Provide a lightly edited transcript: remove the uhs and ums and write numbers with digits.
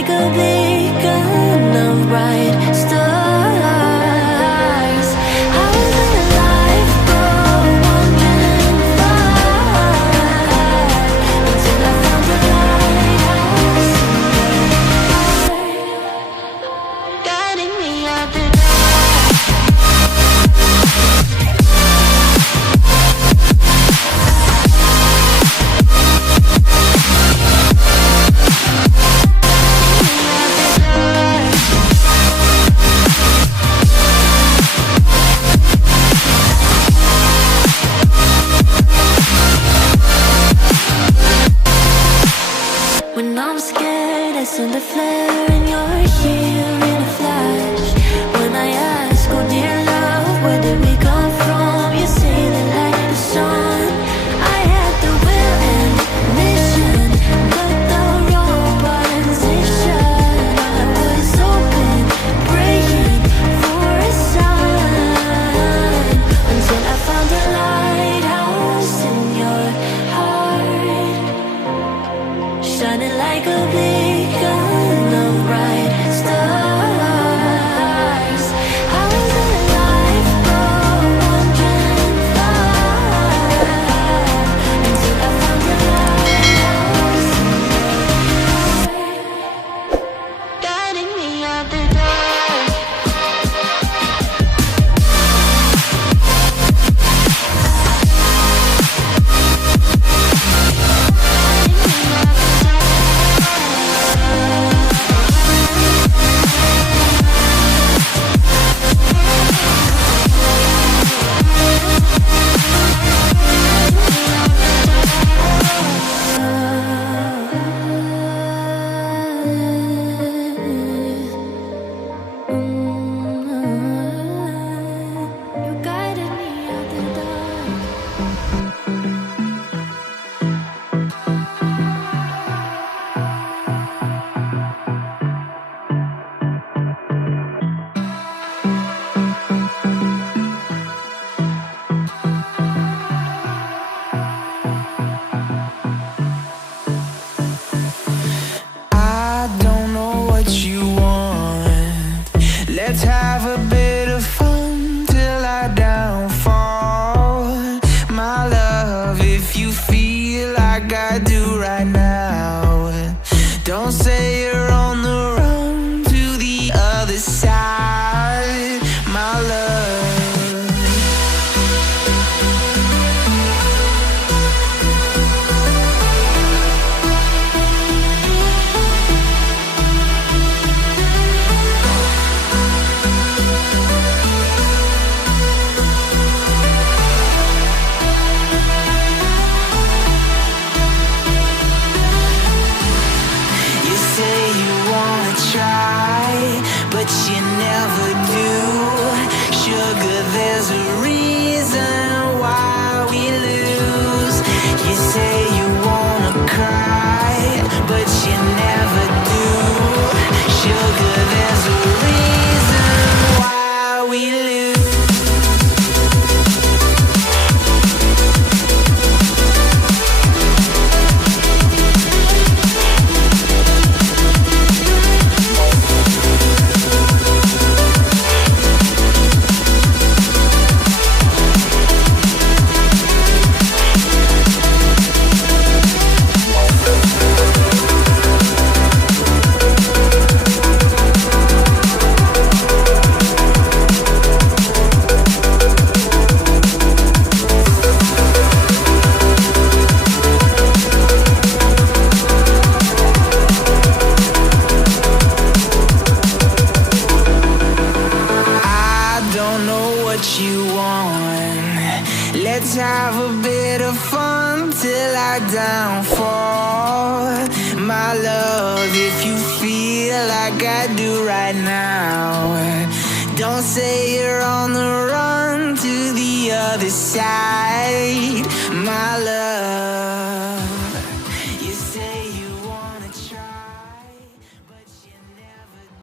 like a beacon of bright stars. I was alive for wondering far until I found the lighthouse guiding me out the dark. When I'm scared, I send a flare and you're here in a flash. When I ask, oh dear love, where did we come from? You say the light was on. I had the will and mission, but the wrong position. I was open, praying for a sign until I found a lighthouse in your heart, shining like a beacon of bright stars. I was alive for wondering far until I found the lighthouse guiding me out the dark. You guided me out the dark. I don't know what you want. Let's have a bit of fun till I downfall. My love, if you feel like I do right now, don't say you're on the run to the other side, my love. You say you wanna try, but you never do. Sugar, there's a reason why we lose. You say you wanna cry, but you never do. Sugar, there's a reason why we lose. You want. Let's have a bit of fun till I downfall. My love, if you feel like I do right now, don't say you're on the run to the other side, my love.